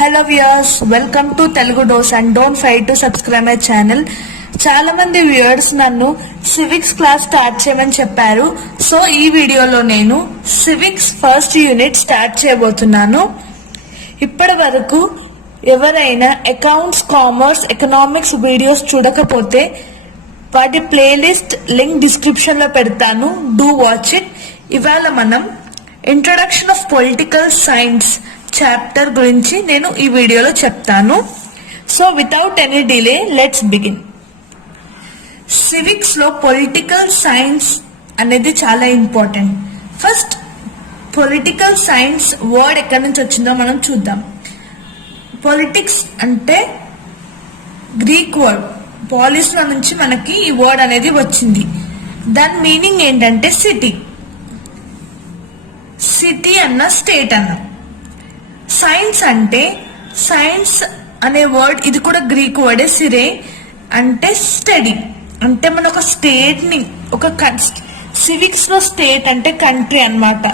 Hello viewers, welcome to Telugu dose and don't fight to subscribe my channel. చాలా మంది viewers నన్ను civics class start చేయమని చెప్పారు. So ఈ వీడియోలో నేను సివిక్స్ ఫస్ట్ యూనిట్ స్టార్ట్ చేయబోతున్నాను. ఇప్పటి వరకు ఎవరైనా అకౌంట్స్, కామర్స్, ఎకనామిక్స్ వీడియోస్ చూడకపోతే వాటి ప్లేలిస్ట్ లింక్ డిస్క్రిప్షన్ లో పెడతాను. Do watch it. ఇవాళ మనం introduction of political science chapter గురించి నేను ఈ వీడియోలో చెప్తాను. So without any delay let's begin. Civics లో పొలిటికల్ సైన్స్ అనేది చాలా important. First political science word ఎక్కడి నుంచి వచ్చిందో మనం చూద్దాం. పొలిటిక్స్ అంటే గ్రీక్ వర్డ్, పాలిస్ లో నుంచి మనకి ఈ వర్డ్ అనేది వచ్చింది. దాని మీనింగ్ ఏంటంటే సిటీ, సిటీ అన్న స్టేట్ అన్న. సైన్స్ అంటే, సైన్స్ అనే వర్డ్ ఇది కూడా గ్రీక్ వర్డే. సిరే అంటే స్టడీ, అంటే మన ఒక స్టేట్ ని, ఒక సివిక్స్ లో స్టేట్ అంటే కంట్రీ అన్నమాట.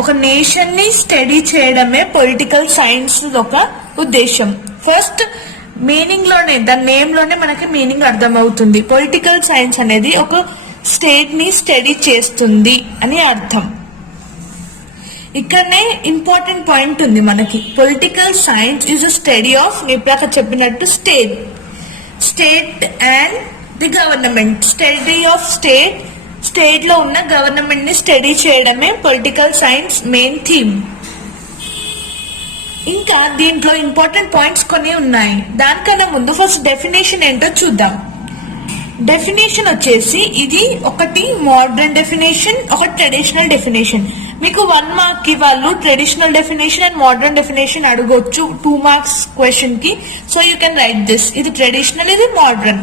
ఒక నేషన్ ని స్టడీ చేయడమే పొలిటికల్ సైన్స్ ఒక ఉద్దేశం. ఫస్ట్ మీనింగ్ లోనే, దాని నేమ్ లోనే మనకి మీనింగ్ అర్థమవుతుంది. పొలిటికల్ సైన్స్ అనేది ఒక స్టేట్ ని స్టడీ చేస్తుంది అని అర్థం. ఇక్కడనే ఇంపార్టెంట్ పాయింట్ ఉంది మనకి. Political science is a study of, ఇప్పుడు చెప్పినట్టు state, state and the government. Study of state, state లో ఉన్న గవర్నమెంట్ ని స్టడీ చేయడమే పొలిటికల్ సైన్స్ మెయిన్ థీమ్. ఇంకా దీంట్లో ఇంపార్టెంట్ పాయింట్స్ కొన్ని ఉన్నాయి. దానికన్నా ముందు ఫస్ట్ డెఫినేషన్ ఏంటో చూద్దాం. డెఫినేషన్ వచ్చేసి ఇది ఒకటి మోడర్న్ డెఫినేషన్, ఒక ట్రెడిషనల్ డెఫినేషన్. మీకు 1 మార్క్ కి వాళ్ళు traditional definition and modern definition అడగొచ్చు 2 మార్క్స్ క్వశ్చన్ కి. So you can write this. ఇది ట్రెడిషనల్, ఇది మోడర్న్.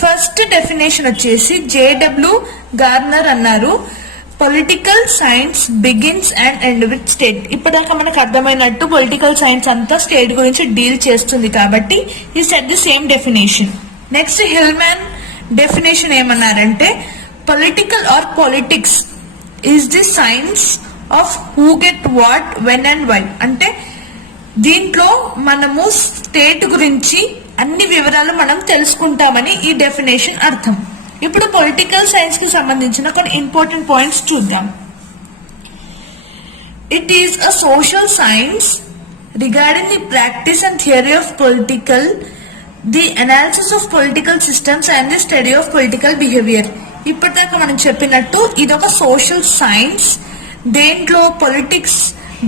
ఫస్ట్ డెఫినేషన్ వచ్చేసి జేడబ్ల్యూ గార్నర్ అన్నారు. Political science begins and end with state. ఇప్పటిదాకా మనకు అర్థమైనట్టు పొలిటికల్ సైన్స్ అంతా స్టేట్ గురించి డీల్ చేస్తుంది కాబట్టి ఈ set the same definition. Next Hillman definition ఏమన్నారంటే, political or politics is the science of who get what, when and why. అంటే దీంట్లో మనము స్టేట్ గురించి అన్ని వివరాలు మనం తెలుసుకుంటామని ఈ డెఫినేషన్ అర్థం. ఇప్పుడు పొలిటికల్ సైన్స్ కి సంబంధించిన కొన్ని ఇంపార్టెంట్ పాయింట్స్ చూద్దాం. It is a social science regarding the practice and theory of political, the analysis of political systems and the study of political behaviour. ఇప్పటిదాకా మనం చెప్పినట్టు ఇది ఒక సోషల్ సైన్స్. దేంట్లో పొలిటిక్స్,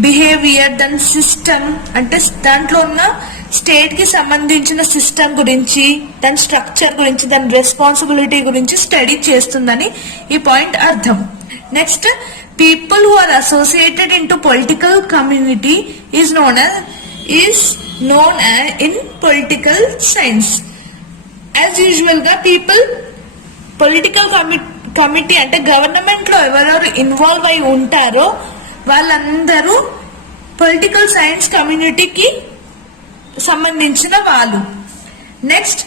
బిహేవియర్, దాని సిస్టమ్ అంటే దాంట్లో ఉన్న స్టేట్ కి సంబంధించిన సిస్టమ్ గురించి, దాని స్ట్రక్చర్ గురించి, దాని రెస్పాన్సిబిలిటీ గురించి స్టడీ చేస్తుందని ఈ పాయింట్ అర్థం. Next people who are associated in to political community is known in political science. As usual గా పీపుల్, పొలిటికల్ కమిటీ అంటే గవర్నమెంట్ లో ఎవరెవరు ఇన్వాల్వ్ అయి ఉంటారో వాళ్ళందరూ పొలిటికల్ సైన్స్ కమ్యూనిటీకి సంబంధించిన వాళ్ళు. Next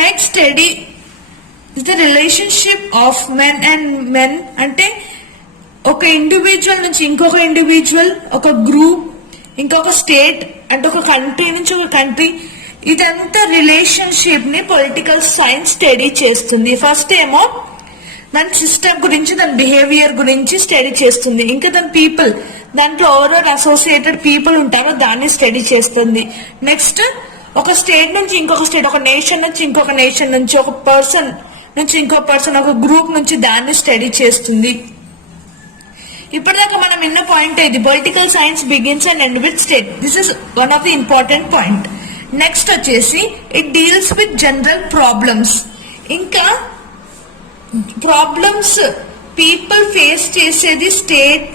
like study the relationship of men and men. అంటే ఒక ఇండివిజువల్ నుంచి ఇంకొక ఇండివిజువల్, ఒక గ్రూప్, ఇంకొక స్టేట్, అంటే ఒక కంట్రీ నుంచి ఒక కంట్రీ, ఇదంతా రిలేషన్షిప్ ని పొలిటికల్ సైన్స్ స్టడీ చేస్తుంది. ఫస్ట్ ఏమో దాని సిస్టమ్ గురించి, దాని బిహేవియర్ గురించి స్టడీ చేస్తుంది. ఇంకా దాని పీపుల్, దాంట్లో ఎవరెవరు అసోసియేటెడ్ పీపుల్ ఉంటారో దాన్ని స్టడీ చేస్తుంది. నెక్స్ట్ ఒక స్టేట్ నుంచి ఇంకొక స్టేట్, ఒక నేషన్ నుంచి ఇంకొక నేషన్ నుంచి, ఒక పర్సన్ నుంచి ఇంకొక పర్సన్, ఒక గ్రూప్ నుంచి దాన్ని స్టడీ చేస్తుంది. ఇప్పటిదాకా మనం విన్న పాయింట్ ఇది, political science begins and end with state. This is one of the important point. Next వచ్చేసి it deals with general problems. ఇంకా ప్రాబ్లమ్స్ పీపుల్ ఫేస్ చేసేది స్టేట్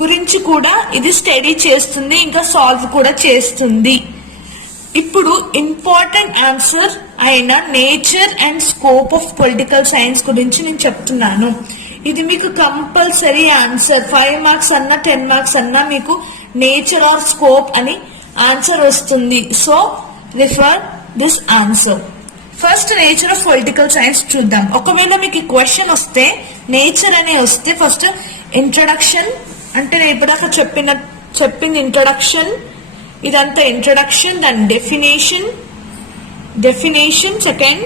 గురించి కూడా ఇది స్టడీ చేస్తుంది, ఇంకా సాల్వ్ కూడా చేస్తుంది. ఇప్పుడు ఇంపార్టెంట్ ఆన్సర్ అయిన nature and scope of political science గురించి నేను చెప్తున్నాను. ఇది మీకు కంపల్సరీ ఆన్సర్. 5 మార్క్స్ అన్నా 10 మార్క్స్ అన్నా మీకు నేచర్ ఆర్ స్కోప్ అని ఆన్సర్ వస్తుంది. So refer this answer. First nature of political science చూద్దాం. ఒకవేళ మీకు క్వశ్చన్ వస్తే నేచర్ అనే వస్తే ఫస్ట్ ఇంట్రడక్షన్, అంటే నేను ఇప్పటిదాకా చెప్పింది ఇంట్రడక్షన్, ఇదంతా ఇంట్రొడక్షన్, దాని డెఫినేషన్ సెకండ్.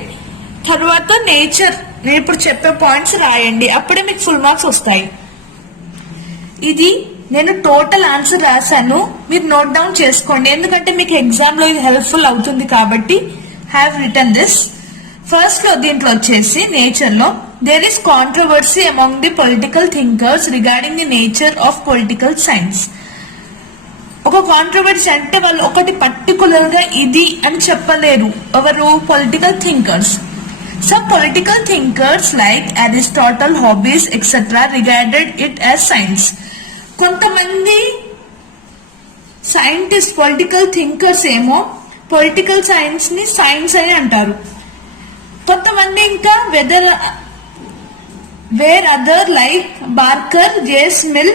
తర్వాత నేచర్, నేను ఇప్పుడు చెప్పే పాయింట్స్ రాయండి, అప్పుడే మీకు ఫుల్ మార్క్స్ వస్తాయి. ఇది నేను టోటల్ ఆన్సర్ రాశాను, మీరు నోట్ డౌన్ చేసుకోండి, ఎందుకంటే మీకు ఎగ్జామ్ లో ఇది హెల్ప్ఫుల్ అవుతుంది కాబట్టి. Have return this. ఫస్ట్ లో దీంట్లో వచ్చేసి నేచర్ లో there is controversy among the political thinkers regarding the nature of political science. ఒక కాంట్రవర్సీ అంటే వాళ్ళు ఒకటి పర్టికులర్ గా ఇది అని చెప్పలేరు ఎవరు, political thinkers. Some political thinkers like Aristotle, Hobbes, etc. regarded it as science. కొంతమంది సైంటిస్ట్ పొలిటికల్ థింకర్స్ ఏమో పొలిటికల్ సైన్స్ ని సైన్స్ అని అంటారు. కొంతమంది ఇంకా వేర్ అదర్ లైక్ బార్కర్, జేస్ మిల్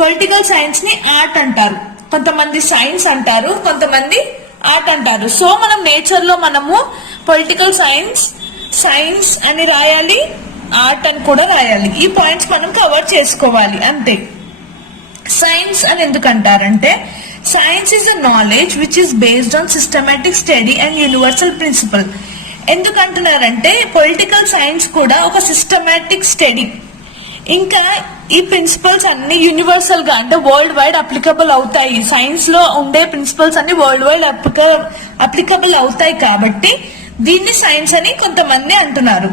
పొలిటికల్ సైన్స్ ని ఆర్ట్ అంటారు. కొంతమంది సైన్స్ అంటారు, కొంతమంది ఆర్ట్ అంటారు. సో మనం నేచర్ లో మనము పొలిటికల్ సైన్స్ అని రాయాలి, ఆర్ట్ అని కూడా రాయాలి. ఈ పాయింట్స్ మనం కవర్ చేసుకోవాలి అంతే. సైన్స్ అని ఎందుకు అంటారంటే science is a knowledge which is based on systematic study and universal principle. ఎందుకంటున్నారంటే పొలిటికల్ సైన్స్ కూడా ఒక సిస్టమాటిక్ స్టడీ, ఇంకా ఈ ప్రిన్సిపల్స్ అన్ని యూనివర్సల్ గా అంటే వరల్డ్ వైడ్ అప్లికబుల్ అవుతాయి. సైన్స్ లో ఉండే ప్రిన్సిపల్స్ అన్ని వరల్డ్ వైడ్ అప్లికబుల్ అవుతాయి కాబట్టి దీన్ని సైన్స్ అని కొంతమంది అంటున్నారు.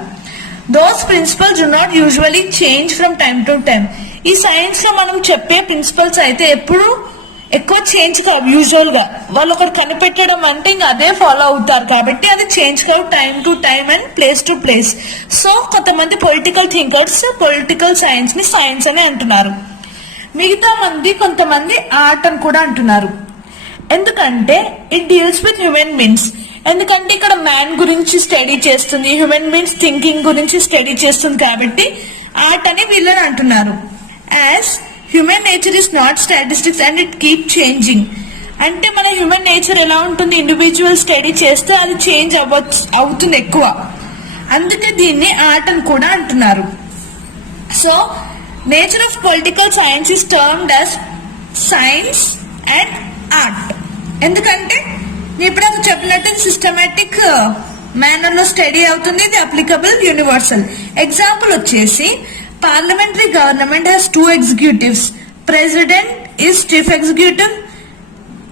Those principles do not usually change from time to time. ఈ సైన్స్ లో మనం చెప్పే ప్రిన్సిపల్స్ అయితే ఎప్పుడు ఎక్కువ చేంజ్ కావు. యూజువల్ గా వాళ్ళు ఒకటి కనిపెట్టడం అంటే ఇంకా అదే ఫాలో అవుతారు కాబట్టి అది చేంజ్ కావు time to time and place to place. So కొంతమంది పొలిటికల్ థింకర్స్ పొలిటికల్ సైన్స్ ని సైన్స్ అని అంటున్నారు. మిగతా కొంతమంది ఆర్ట్ అని కూడా అంటున్నారు. ఎందుకంటే it deals with human beings. ఎందుకంటే ఇక్కడ మ్యాన్ గురించి స్టడీ చేస్తుంది, హ్యూమన్ బీయింగ్స్ థింకింగ్ గురించి స్టడీ చేస్తుంది కాబట్టి ఆర్ట్ అని వీళ్ళని అంటున్నారు. As human nature is not statistics and it keep changing. అంటే మన హ్యూమన్ నేచర్ ఎలా ఉంటుంది, ఇండివిజువల్ స్టడీ చేస్తే అది చేంజ్ అవుతుంది ఎక్కువ, అందుకే దీన్ని ఆర్ట్ అని కూడా అంటున్నారు. So nature of political science is termed as science and art. ఎందుకంటే నేను ఇప్పుడు చెప్పినట్టు సిస్టమాటిక్ మేనర్ లో స్టడీ అవుతుంది, ఇది అప్లికబుల్ యూనివర్సల్. ఎగ్జాంపుల్ వచ్చేసి parliamentary government has 2 executives. President is chief executive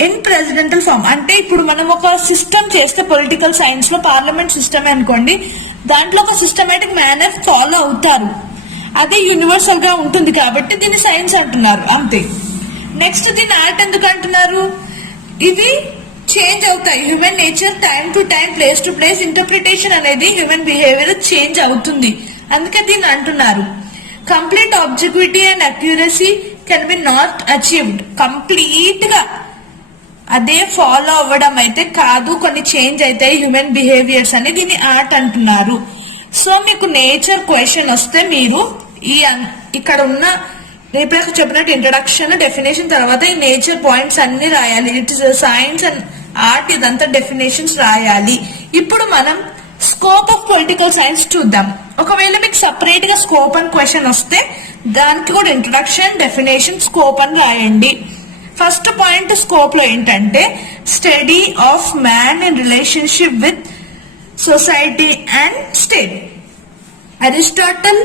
in presidential form. అంటే ఇప్పుడు మనం ఒక సిస్టమ్ చేస్తే పొలిటికల్ సైన్స్ లో పార్లమెంట్ సిస్టమ్ అనుకోండి, దాంట్లో ఒక సిస్టమాటిక్ మేనర్ ఫాలో అవుతారు, అది యూనివర్సల్ గా ఉంటుంది కాబట్టి దీన్ని సైన్స్ అంటున్నారు అంతే. నెక్స్ట్ దీన్ని ఆర్ట్ ఎందుకు అంటున్నారు, ఇవి చేంజ్ అవుతాయి. Human nature time to time place to place interpretation అనేది హ్యూమన్ బిహేవియర్ చేంజ్ అవుతుంది, అందుకే దీన్ని అంటున్నారు. Complete objectivity and accuracy can be not achieved. Complete గా అదే ఫాలో అవ్వడం అయితే కాదు, కొన్ని చేంజ్ అవుతాయి హ్యూమన్ బిహేవియర్స్ అని దీన్ని ఆర్ట్ అంటున్నారు. సో మీకు నేచర్ క్వశ్చన్ వస్తే మీరు ఇక్కడ ఉన్న ఇప్పుడు చెప్పినట్టు ఇంట్రడక్షన్, డెఫినేషన్ తర్వాత ఈ నేచర్ పాయింట్స్ అన్ని రాయాలి. It is science and art, ఇదంతా డెఫినేషన్స్ రాయాలి. ఇప్పుడు మనం స్కోప్ ఆఫ్ పొలిటికల్ సైన్స్ చూద్దాం. ఒకవేళ మీకు సపరేట్ గా స్కోప్ అని క్వశ్చన్ వస్తే దానికి కూడా ఇంట్రడక్షన్, డెఫినేషన్, స్కోప్ అని రాయండి. ఫస్ట్ పాయింట్ స్కోప్ లో ఏంటంటే study of man in relationship with society and state. Aristotle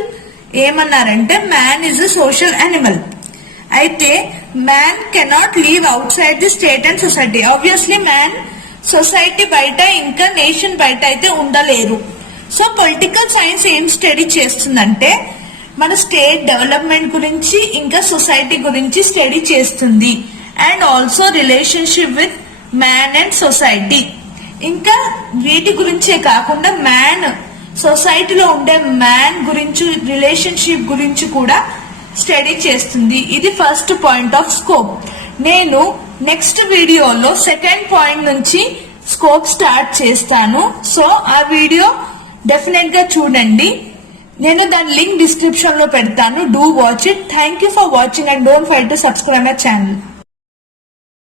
ఏమన్నారంటే man is a social animal. అయితే man cannot live outside the state and society. Obviously man society బయట ఇంకా nation బయట అయితే ఉండలేరు. So political science ఏం study చేస్తుందంటే మన స్టేట్ డెవలప్మెంట్ గురించి ఇంకా సొసైటీ గురించి స్టడీ చేస్తుంది, and also relationship with man and society. ఇంకా వీటి గురించే కాకుండా మ్యాన్ సొసైటీలో ఉండే మ్యాన్ గురించి రిలేషన్షిప్ గురించి కూడా స్టడీ చేస్తుంది. ఇది ఫస్ట్ పాయింట్ ఆఫ్ స్కోప్. నేను నెక్స్ట్ వీడియోలో సెకండ్ పాయింట్ నుంచి స్కోప్ స్టార్ట్ చేస్తాను. సో ఆ వీడియో డెఫినెట్ గా చూడండి, నేను దాని లింక్ డిస్క్రిప్షన్ లో పెడతాను. Do watch it. Thank you for watching and don't forget to subscribe my channel.